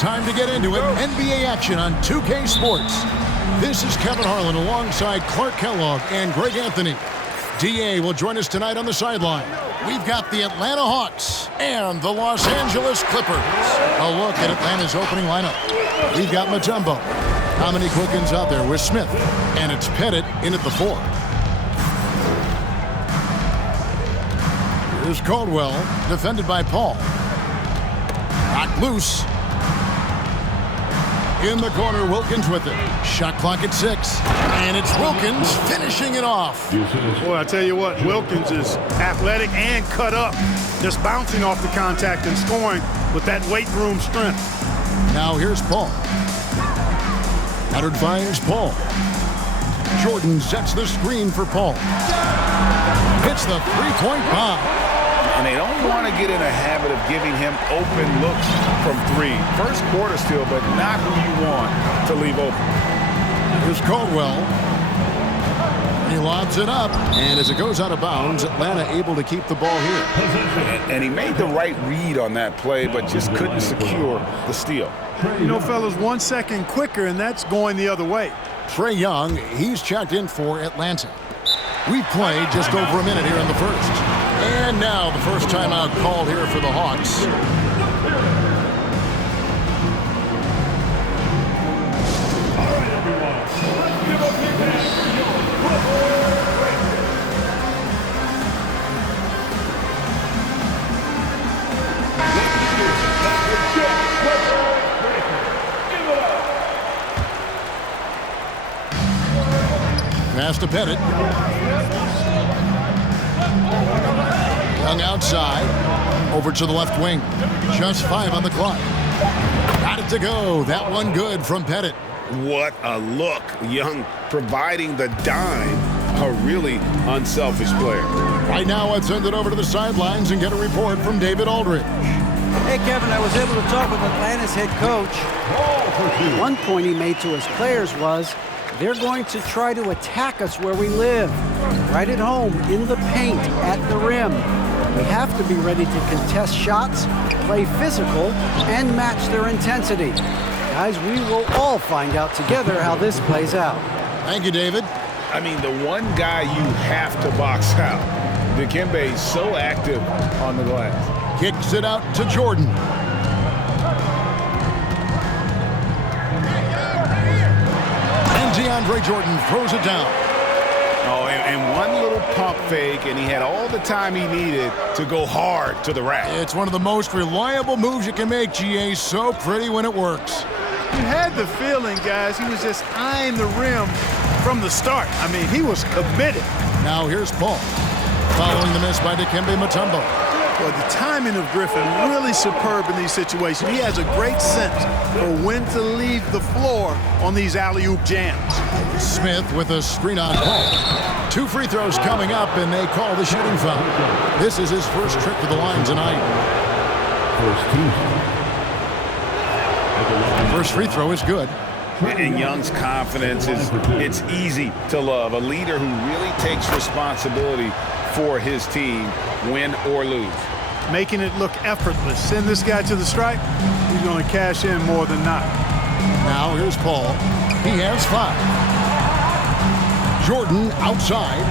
Time to get into it. NBA action on 2K Sports. This is Kevin Harlan alongside Clark Kellogg and Greg Anthony. DA will join us tonight on the sideline. We've got the Atlanta Hawks and the Los Angeles Clippers. A look at Atlanta's opening lineup. We've got Mutombo. Dominique Wilkins out there with Smith. And it's Pettit in at the 4. Here's Caldwell, defended by Paul. Knocked loose. In the corner, Wilkins with it. Shot clock at 6. And it's Wilkins finishing it off. Boy, I tell you what, Wilkins is athletic and cut up. Just bouncing off the contact and scoring with that weight room strength. Now here's Paul. Goddard finds Paul. Jordan sets the screen for Paul. Hits the three-point bomb. And they don't want to get in a habit of giving him open looks from 3. First quarter still, but not who you want to leave open. Here's Caldwell. He lobs it up, and as it goes out of bounds, Atlanta able to keep the ball here. And he made the right read on that play, but just couldn't secure the steal. You know, fellas, 1 second quicker, and that's going the other way. Trae Young, he's checked in for Atlanta. We've played just over a minute here in the first. And now the first timeout called here for the Hawks. Pass to Pettit. Young outside, over to the left wing. Just 5 on the clock. Got it to go. That one good from Pettit. What a look. Young providing the dime. A really unselfish player. Right now, let's send it over to the sidelines and get a report from David Aldridge. Hey, Kevin, I was able to talk with Atlanta's head coach. One point he made to his players was, they're going to try to attack us where we live. Right at home, in the paint, at the rim. We have to be ready to contest shots, play physical, and match their intensity. Guys, we will all find out together how this plays out. Thank you, David. I mean, the one guy you have to box out. Dikembe is so active on the glass. Kicks it out to Jordan. And DeAndre Jordan throws it down. Oh, and one little pump fake, and he had all the time he needed to go hard to the rack. It's one of the most reliable moves you can make, GA. So pretty when it works. You had the feeling, guys, he was just eyeing the rim from the start. I mean, he was committed. Now here's Paul. Following the miss by Dikembe Mutombo. Well, the timing of Griffin really superb in these situations. He has a great sense for when to leave the floor on these alley-oop jams. Smith with a screen on Paul. 2 free throws coming up, and they call the shooting foul. This is his first trip to the line tonight. First free throw is good. And Young's confidence it's easy to love. A leader who really takes responsibility for his team, win or lose. Making it look effortless. Send this guy to the stripe, he's going to cash in more than not. Now here's Paul. He has 5. Jordan outside.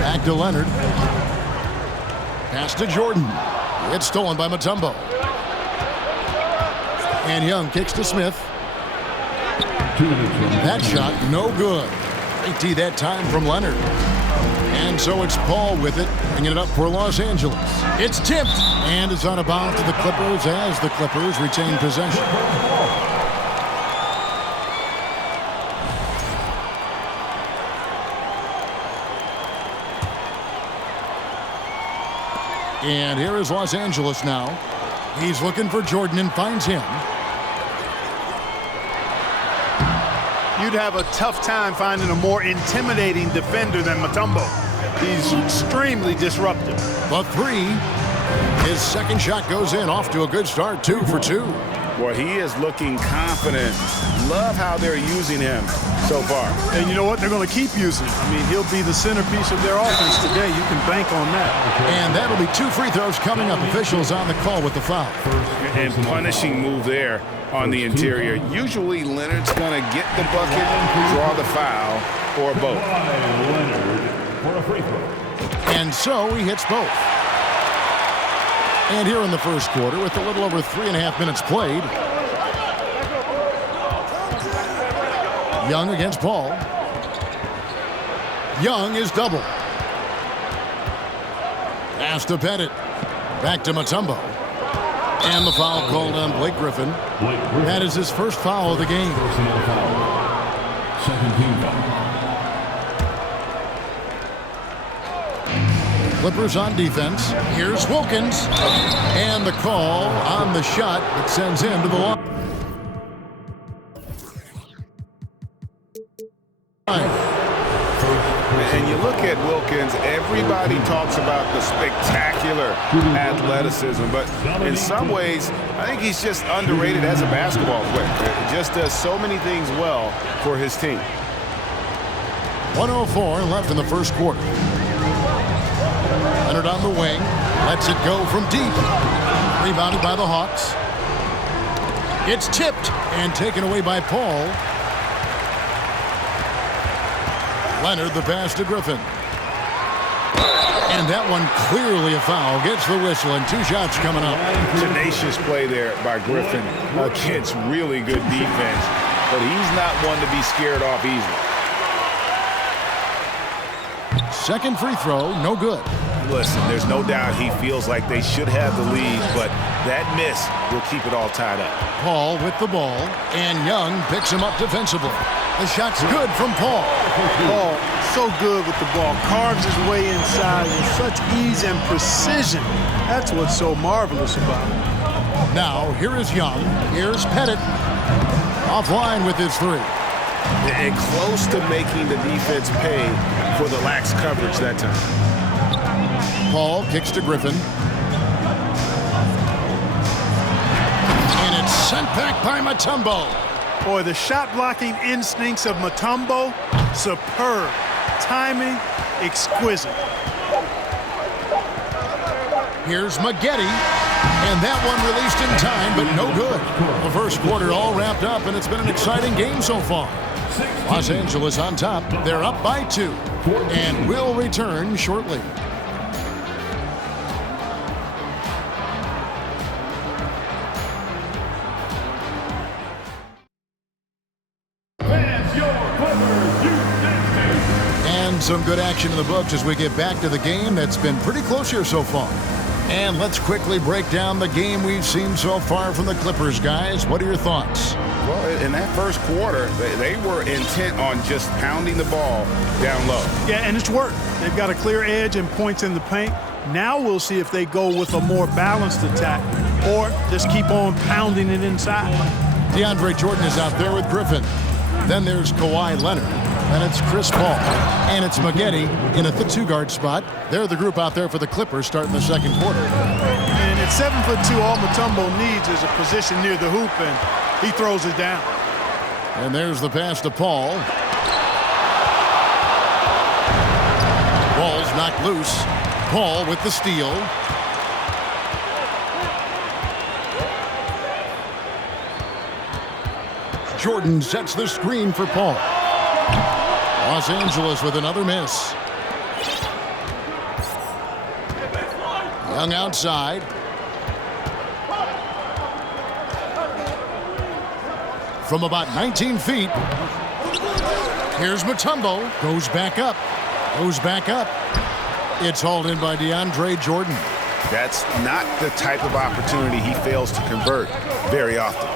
Back to Leonard. Pass to Jordan. It's stolen by Mutombo. And Young kicks to Smith. That shot no good. Great tee that time from Leonard. And so it's Paul with it, bringing it up for Los Angeles. It's tipped, and it's on a bounce to the Clippers as the Clippers retain possession. And here is Los Angeles now. He's looking for Jordan and finds him. You'd have a tough time finding a more intimidating defender than Mutombo. He's extremely disruptive. The 3. His second shot goes in, off to a good start, 2 for 2. Well, he is looking confident. Love how they're using him so far. And you know what? They're going to keep using him. I mean, he'll be the centerpiece of their offense today. You can bank on that. And that'll be 2 free throws coming up. Officials on the call with the foul. And punishing move there on the interior. Usually Leonard's going to get the bucket, draw the foul, or both. And so he hits both. And here in the first quarter, with a little over 3.5 minutes played, Young against Paul. Young is double. Pass to Pettit. Back to Mutombo. And the foul called on Blake Griffin. That is his first foul of the game. Personal foul. 17 foul. Clippers on defense. Here's Wilkins. And the call on the shot that sends him to the line. And you look at Wilkins, everybody talks about the spectacular athleticism, but in some ways, I think he's just underrated as a basketball player. Just does so many things well for his team. 1:04 left in the first quarter. Leonard on the wing, lets it go from deep. Rebounded by the Hawks. It's tipped and taken away by Paul. Leonard the pass to Griffin. And that one clearly a foul. Gets the whistle and 2 shots coming up. Tenacious play there by Griffin against really good defense, but he's not one to be scared off easily. Second free throw, no good. Listen, there's no doubt he feels like they should have the lead, but that miss will keep it all tied up. Paul with the ball, and Young picks him up defensively. The shot's good from Paul. Paul, so good with the ball. Carves his way inside with such ease and precision. That's what's so marvelous about it. Now, here is Young. Here's Pettit. Offline with his 3. And close to making the defense pay for the lax coverage that time. Paul kicks to Griffin. And it's sent back by Mutombo. Boy, the shot blocking instincts of Mutombo, superb. Timing, exquisite. Here's Maggette. And that one released in time, but no good. The first quarter all wrapped up, and it's been an exciting game so far. Los Angeles on top. They're up by 2. And will return shortly. And some good action in the books as we get back to the game that's been pretty close here so far. And let's quickly break down the game we've seen so far from the Clippers, guys. What are your thoughts? Well, in that first quarter, they were intent on just pounding the ball down low. Yeah, and it's worked. They've got a clear edge and points in the paint. Now we'll see if they go with a more balanced attack or just keep on pounding it inside. DeAndre Jordan is out there with Griffin. Then there's Kawhi Leonard. And it's Chris Paul. And it's Maggette in at the 2-guard spot. They're the group out there for the Clippers starting the second quarter. And at 7'2", all Mutombo needs is a position near the hoop, and he throws it down. And there's the pass to Paul. Ball's knocked loose. Paul with the steal. Jordan sets the screen for Paul. Los Angeles with another miss. Young outside. From about 19 feet. Here's Mutombo. Goes back up. Goes back up. It's hauled in by DeAndre Jordan. That's not the type of opportunity he fails to convert very often.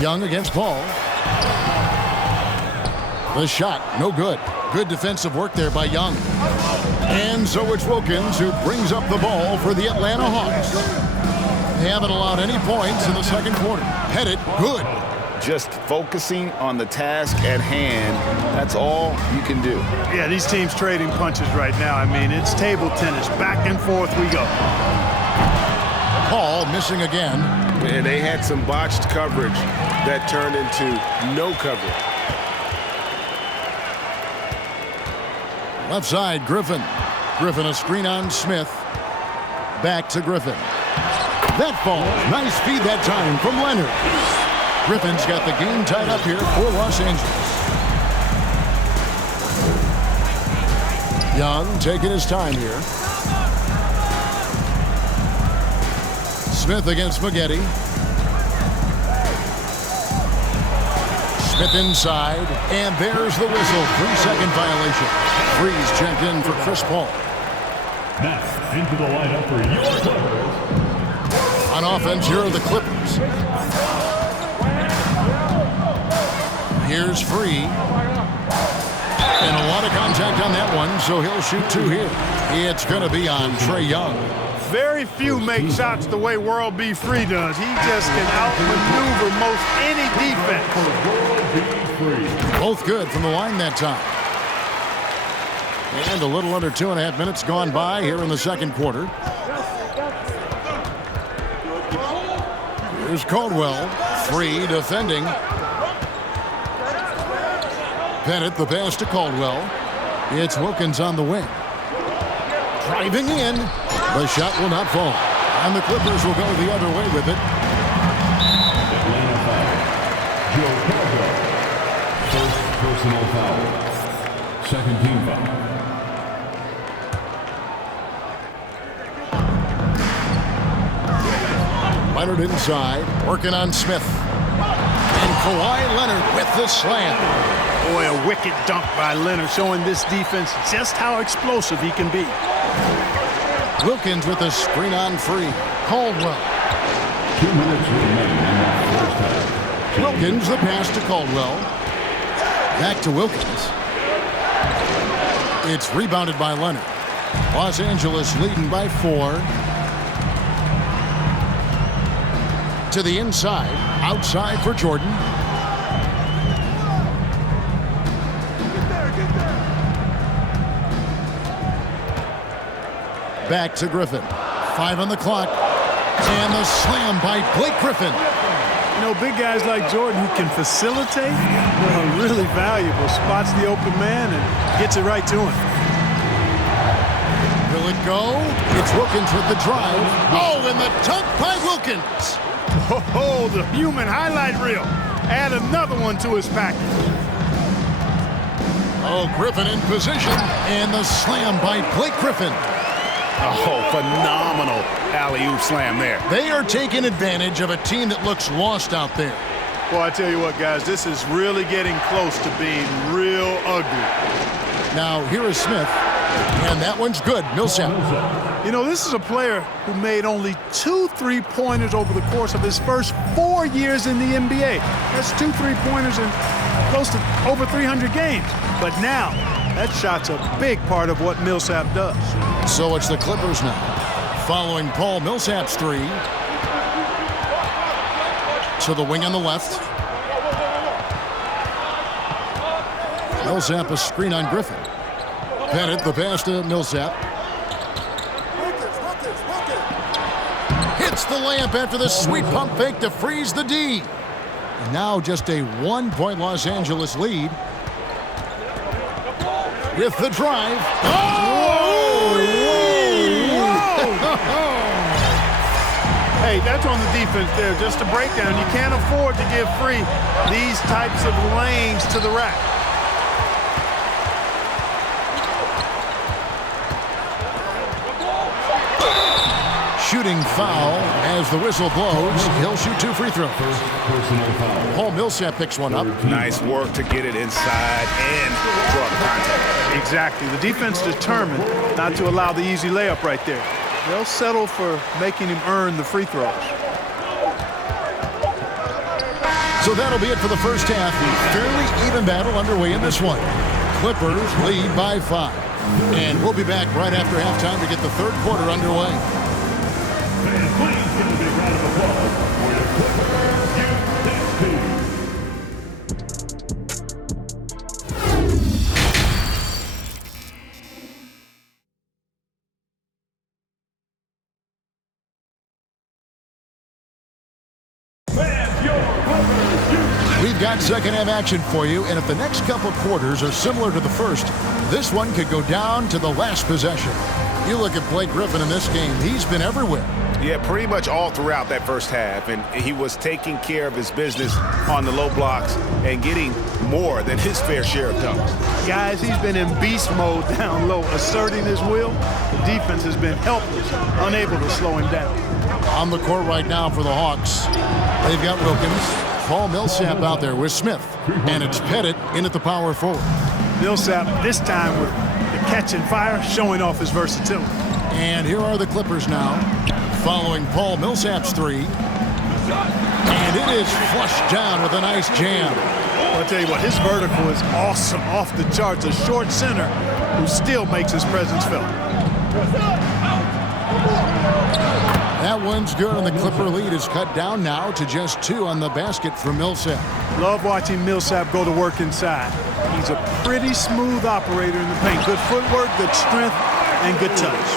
Young against Paul. The shot, no good. Good defensive work there by Young. And so it's Wilkins who brings up the ball for the Atlanta Hawks. They haven't allowed any points in the second quarter. Pettit, good. Just focusing on the task at hand, that's all you can do. Yeah, these teams trading punches right now. I mean, it's table tennis. Back and forth we go. Paul missing again. And they had some botched coverage that turned into no coverage. Left side, Griffin. Griffin a screen on Smith. Back to Griffin. That falls. Nice feed that time from Leonard. Griffin's got the game tied up here for Los Angeles. Young taking his time here. Smith against Maggette. Smith inside, and there's the whistle. 3-second violation. Freeze checked in for Chris Paul. Now into the lineup for your Clippers. On offense, here are the Clippers. Here's Free. And a lot of contact on that one, so he'll shoot 2 here. It's going to be on Trae Young. Very few make shots the way World B. Free does. He just can outmaneuver most any defense. Both good from the line that time. And a little under 2.5 minutes gone by here in the second quarter. Here's Caldwell. Free defending. Bennett the pass to Caldwell. It's Wilkins on the wing. Driving in. The shot will not fall. And the Clippers will go the other way with it. Atlanta foul. Joe Caldwell. First personal foul. Second team foul. Leonard inside, working on Smith. And Kawhi Leonard with the slam. Boy, a wicked dunk by Leonard, showing this defense just how explosive he can be. Wilkins with a screen on Free. Caldwell. 2 minutes remain in the first half. Wilkins the pass to Caldwell. Back to Wilkins. It's rebounded by Leonard. Los Angeles leading by 4. To the inside, outside for Jordan. Back to Griffin. 5 on the clock. And the slam by Blake Griffin. You know, big guys like Jordan who can facilitate are really valuable. Spots the open man and gets it right to him. Will it go? It's Wilkins with the drive. Oh, and the dunk by Wilkins. Oh, the human highlight reel. Add another one to his package. Oh, Griffin in position. And the slam by Blake Griffin. Oh, phenomenal alley-oop slam there. They are taking advantage of a team that looks lost out there. Well, I tell you what, guys, this is really getting close to being real ugly. Now, here is Smith. And that one's good. Millsap. You know, this is a player who made only 2 3-pointers over the course of his first 4 years in the NBA. That's 2 3-pointers in close to over 300 games. But now, that shot's a big part of what Millsap does. So it's the Clippers now. Following Paul Millsap's 3. To the wing on the left. Millsap a screen on Griffin. Bennett the pass to Millsap. Hits the layup after the sweet pump fake to freeze the D. And now just a 1-point Los Angeles lead. With the drive. Oh! Hey, that's on the defense there. Just a breakdown. You can't afford to give Free these types of lanes to the rack. Shooting foul as the whistle blows. He'll shoot 2 free throws. First personal foul. Paul Millsap picks one up. Nice work to get it inside and draw the contact. Exactly. The defense determined not to allow the easy layup right there. They'll settle for making him earn the free throws. So that'll be it for the first half. Fairly even battle underway in this one. Clippers lead by 5. And we'll be back right after halftime to get the third quarter underway. And please give a big round of applause for your Clippers U.S. team. We've got second half action for you, and if the next couple quarters are similar to the first, this one could go down to the last possession. You look at Blake Griffin in this game, he's been everywhere. Yeah, pretty much all throughout that first half, and he was taking care of his business on the low blocks and getting more than his fair share of dunks. Guys, he's been in beast mode down low, asserting his will. The defense has been helpless, unable to slow him down. On the court right now for the Hawks, they've got Wilkins, Paul Millsap out there with Smith, and it's Pettit in at the power forward. Millsap, this time with the catch and fire, showing off his versatility. And here are the Clippers now, following Paul Millsap's three. And it is flushed down with a nice jam. Well, I'll tell you what, his vertical is awesome, off the charts. A short center who still makes his presence felt. That one's good, and the Clipper lead is cut down now to just 2 on the basket for Millsap. Love watching Millsap go to work inside. He's a pretty smooth operator in the paint. Good footwork, good strength, and good touch.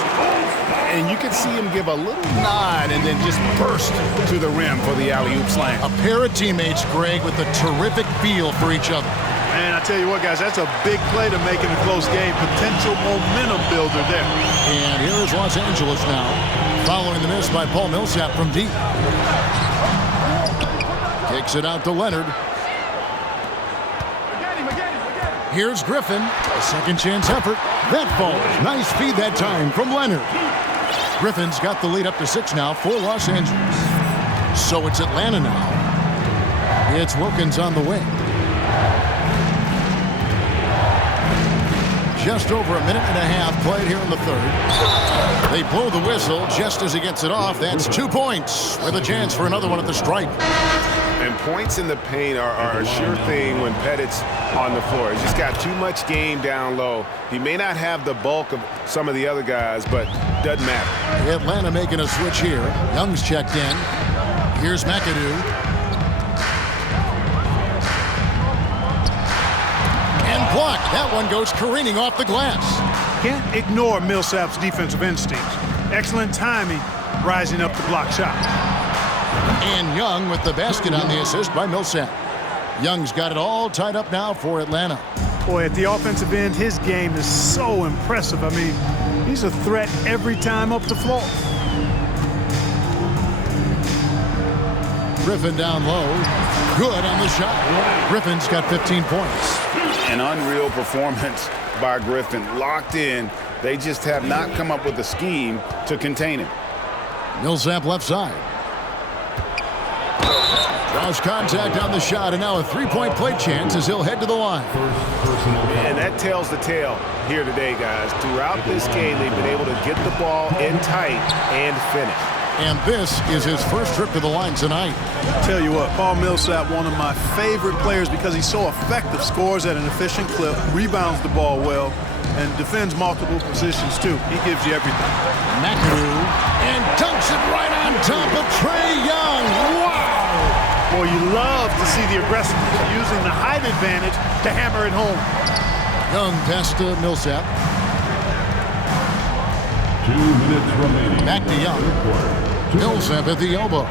And you can see him give a little nod and then just burst to the rim for the alley-oop slam. A pair of teammates, Greg, with a terrific feel for each other. And I tell you what, guys, that's a big play to make in a close game. Potential momentum builder there. And here is Los Angeles now, following the miss by Paul Millsap from deep. Kicks it out to Leonard. Here's Griffin, a second chance effort. That falls. Nice feed that time from Leonard. Griffin's got the lead up to 6 now for Los Angeles. So it's Atlanta now. It's Wilkins on the wing. Just over a minute and a half played here in the third. They blow the whistle just as he gets it off. That's 2 points with a chance for another one at the stripe. And points in the paint are a sure thing when Pettit's on the floor. He's just got too much game down low. He may not have the bulk of some of the other guys, but doesn't matter. Atlanta making a switch here. Young's checked in. Here's McAdoo. And blocked. That one goes careening off the glass. Can't ignore Millsap's defensive instincts. Excellent timing, rising up the block shot. And Young with the basket on the assist by Millsap. Young's got it all tied up now for Atlanta. Boy, at the offensive end, his game is so impressive. I mean, he's a threat every time up the floor. Griffin down low. Good on the shot. Griffin's got 15 points. An unreal performance by Griffin. Locked in. They just have not come up with a scheme to contain him. Millsap left side. Draws contact on the shot, and now a three-point play chance as he'll head to the line. And that tells the tale here today, guys. Throughout this game, they've been able to get the ball in tight and finish. And this is his first trip to the line tonight. Tell you what, Paul Millsap, one of my favorite players because he's so effective, scores at an efficient clip, rebounds the ball well, and defends multiple positions too. He gives you everything. McAdoo, and dunks it right on top of Trae Young. Wow! Boy, you love to see the aggressiveness using the height advantage to hammer it home. Young pass to Millsap. 2 minutes remaining. Back to Young. Millsap at the elbow.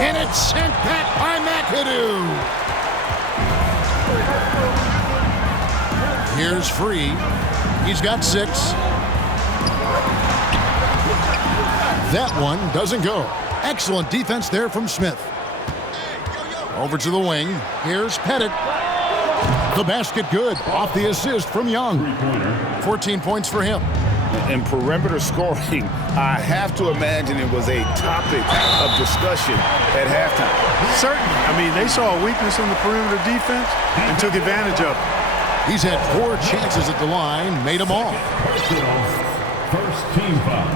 And it's sent back by McAdoo. Here's Free. He's got 6. That one doesn't go. Excellent defense there from Smith. Over to the wing. Here's Pettit. The basket good. Off the assist from Young. 14 points for him. And perimeter scoring, I have to imagine it was a topic of discussion at halftime. Certainly. I mean, they saw a weakness in the perimeter defense and took advantage of it. He's had 4 chances at the line, made them all. First team foul.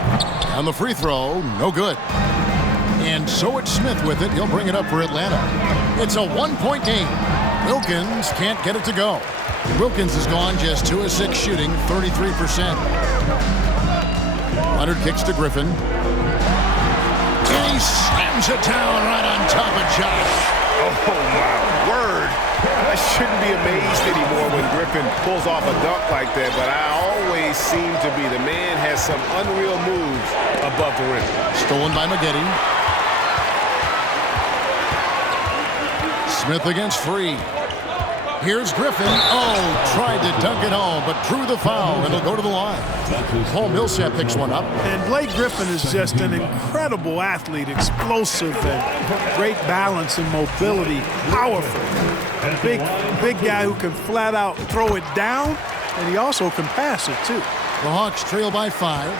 On the free throw, no good. And so it's Smith with it. He'll bring it up for Atlanta. It's a 1-point game. Wilkins can't get it to go. Wilkins has gone just 2 of 6 shooting, 33%. Leonard kicks to Griffin. And he slams it down right on top of Josh. Oh, my word. I shouldn't be amazed anymore when Griffin pulls off a dunk like that, but I always seem to be. The man has some unreal moves above the rim. Stolen by Maggette. Smith against Free. Here's Griffin. Oh, tried to dunk it home, but drew the foul, and he'll go to the line. Paul Millsap picks one up. And Blake Griffin is just an incredible athlete, explosive and great balance and mobility, powerful. Big guy who can flat out throw it down, and he also can pass it too. The Hawks trail by 5.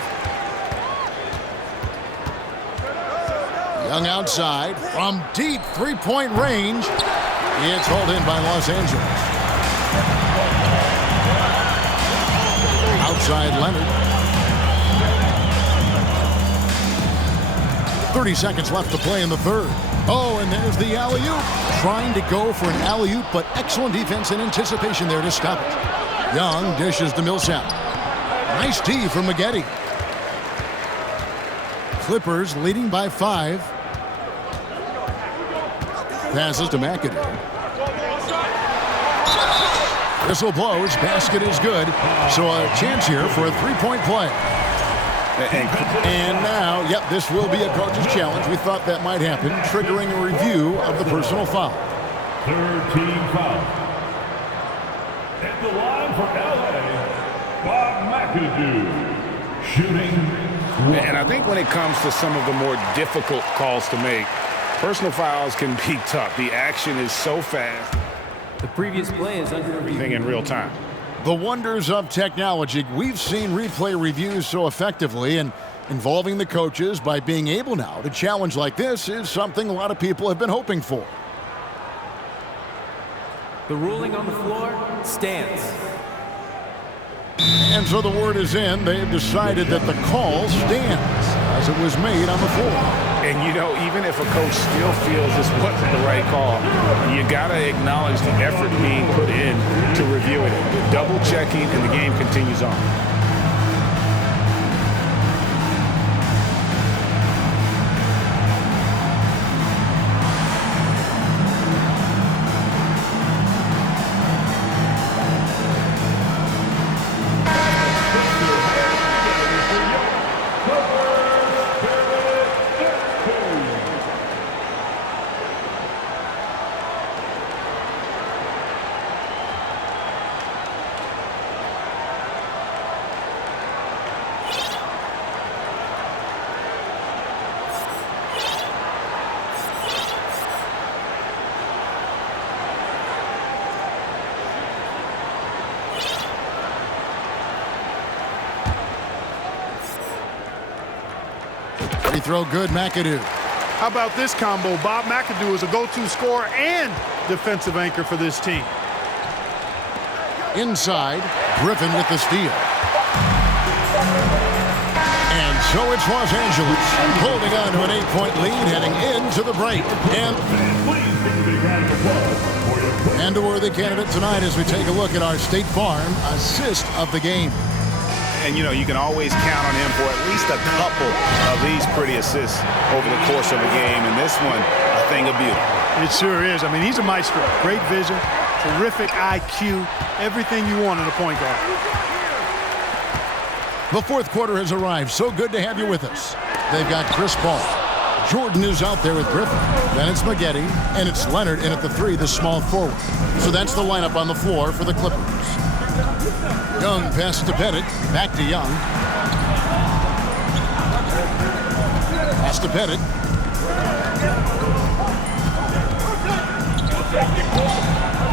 Young outside from deep three-point range. It's hauled in by Los Angeles. Outside Leonard. 30 seconds left to play in the third. Oh, and there's the alley-oop. Trying to go for an alley-oop, but excellent defense and anticipation there to stop it. Young dishes to Millsap. Nice D from Maggette. Clippers leading by 5. Passes to McAdoo. Whistle blows. Basket is good. So a chance here for a three-point play. And now, yep, this will be a coach's challenge. We thought that might happen, triggering a review of the personal foul. Third team foul. At the line for LA, Bob McAdoo. Shooting. And I think when it comes to some of the more difficult calls to make, personal fouls can be tough. The action is so fast. The previous play is under review. In real time. The wonders of technology. We've seen replay reviews so effectively, and involving the coaches by being able now to challenge like this is something a lot of people have been hoping for. The ruling on the floor stands. And so the word is in. They have decided that the call stands as it was made on the floor. And, you know, even if a coach still feels this wasn't the right call, you got to acknowledge the effort being put in to review it. Double checking, and the game continues on. Free throw good, McAdoo. How about this combo? Bob McAdoo is a go-to scorer and defensive anchor for this team. Inside, Griffin with the steal. And so it's Los Angeles holding on to an 8-point lead heading into the break. And a worthy candidate tonight as we take a look at our State Farm assist of the game. And, you know, you can always count on him for at least a couple of these pretty assists over the course of a game. And this one, a thing of beauty. It sure is. I mean, he's a maestro. Great vision, terrific IQ, everything you want in a point guard. The fourth quarter has arrived. So good to have you with us. They've got Chris Paul. Jordan is out there with Griffin. Then it's Maggette, and it's Leonard in at the 3, the small forward. So that's the lineup on the floor for the Clippers. Young passes to Pettit. Back to Young. Pass to Pettit.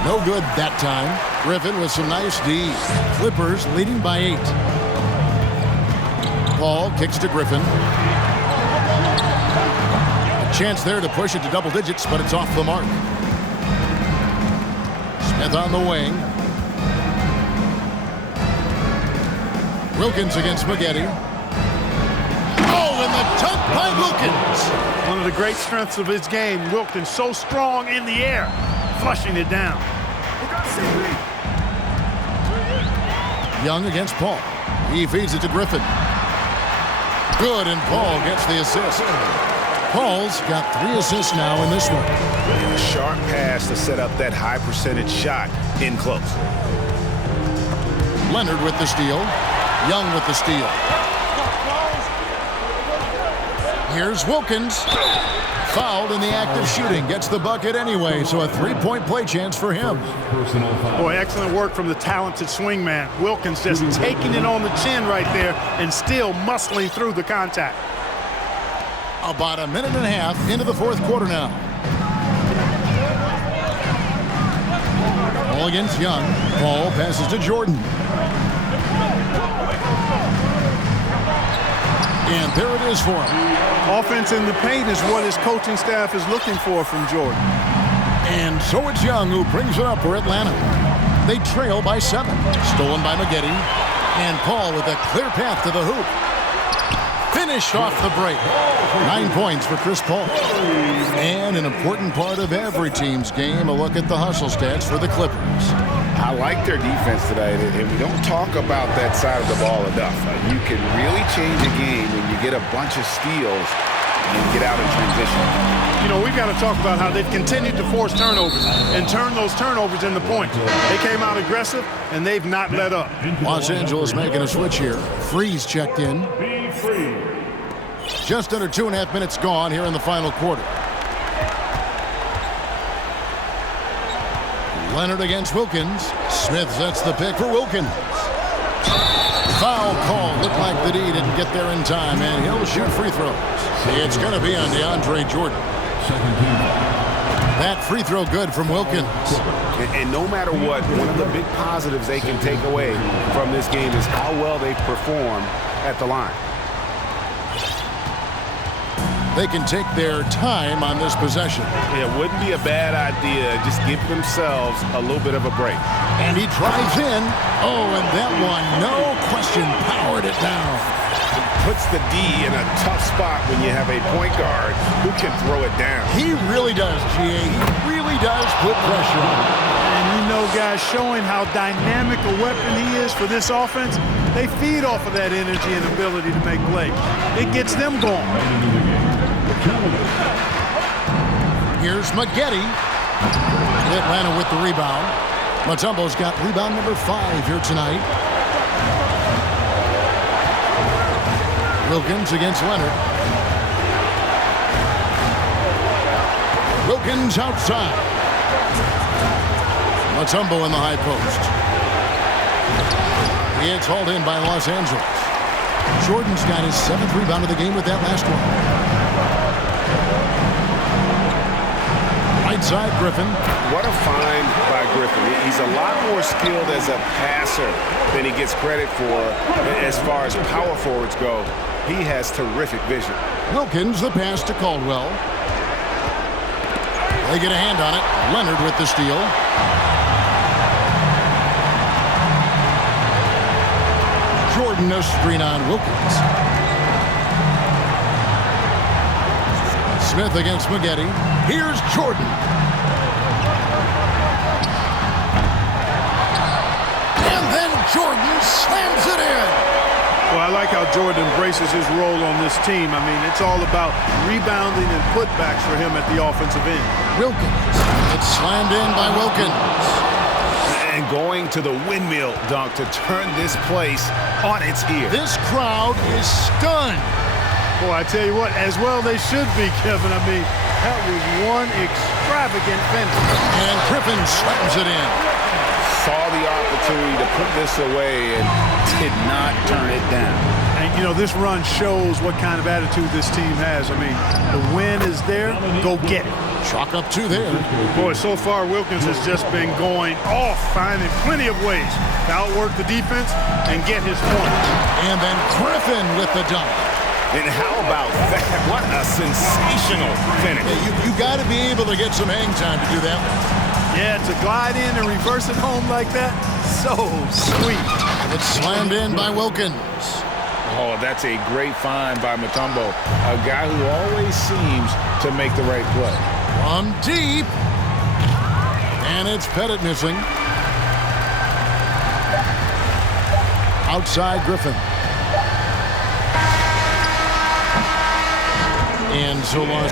No good that time. Griffin with some nice D. Clippers leading by 8. Paul kicks to Griffin. A chance there to push it to double digits, but it's off the mark. Smith on the wing. Wilkins against Maggette. Oh, and the dunk by Wilkins. One of the great strengths of his game, Wilkins so strong in the air, flushing it down. Young against Paul. He feeds it to Griffin. Good, and Paul gets the assist. Paul's got 3 assists now in this one. And a sharp pass to set up that high percentage shot in close. Leonard with the steal. Young with the steal. Here's Wilkins. Fouled in the act of shooting. Gets the bucket anyway, so a three-point play chance for him. Personal foul. Boy, excellent work from the talented swingman. Wilkins just taking it on the chin right there and still muscling through the contact. About a minute and a half into the fourth quarter now. Ball against Young. Paul passes to Jordan. And there it is for him. Offense in the paint is what his coaching staff is looking for from Jordan. And so it's Young who brings it up for Atlanta. They trail by 7. Stolen by Maggette. And Paul with a clear path to the hoop. Finished off the break. 9 points for Chris Paul. And an important part of every team's game, a look at the hustle stats for the Clippers. I like their defense today, and we don't talk about that side of the ball enough. You can really change a game when you get a bunch of steals and get out in transition. You know, we've got to talk about how they've continued to force turnovers and turn those turnovers into points. They came out aggressive, and they've not let up. Los Angeles making a switch here. Freeze checked in. Be free. Just under 2.5 minutes gone here in the final quarter. Leonard against Wilkins. Smith sets the pick for Wilkins. Foul call. Looked like the D didn't get there in time, and he'll shoot free throws. It's going to be on DeAndre Jordan. That free throw good from Wilkins. And no matter what, one of the big positives they can take away from this game is how well they perform at the line. They can take their time on this possession. It wouldn't be a bad idea. Just give themselves a little bit of a break. And he drives in. Oh, and that one, no question, powered it down. It puts the D in a tough spot when you have a point guard who can throw it down. He really does, G.A. He really does put pressure on him. And you know, guys, showing how dynamic a weapon he is for this offense, they feed off of that energy and ability to make plays. It gets them going. Here's Maggette. Atlanta with the rebound. Mutombo's got rebound number 5 here tonight. Wilkins against Leonard. Wilkins outside. Mutombo in the high post. It's hauled in by Los Angeles. Jordan's got his 7th rebound of the game with that last one. Right side, Griffin. What a find by Griffin. He's a lot more skilled as a passer than he gets credit for as far as power forwards go. He has terrific vision. Wilkins, the pass to Caldwell. They get a hand on it. Leonard with the steal. Jordan a screen on Wilkins. Smith against Maggette. Here's Jordan. And then Jordan slams it in. Well, I like how Jordan embraces his role on this team. I mean, it's all about rebounding and putbacks for him at the offensive end. Wilkins. It's slammed in by Wilkins. And going to the windmill dunk to turn this place on its ear. This crowd is stunned. Boy, I tell you what, as well they should be, Kevin. I mean, that was one extravagant finish. And Griffin slams it in. Saw the opportunity to put this away and did not turn it down. And, you know, this run shows what kind of attitude this team has. I mean, the win is there. Go get it. Chalk up 2 there. Boy, so far Wilkins has just been going off, finding plenty of ways to outwork the defense and get his point. And then Griffin with the dunk. And how about that? What a sensational finish. Yeah, you got to be able to get some hang time to do that one. Yeah, to glide in and reverse it home like that, so sweet. It's slammed in by Wilkins. Oh, that's a great find by Mutombo, a guy who always seems to make the right play. From deep. And it's Pettit missing. Outside Griffin. And so long.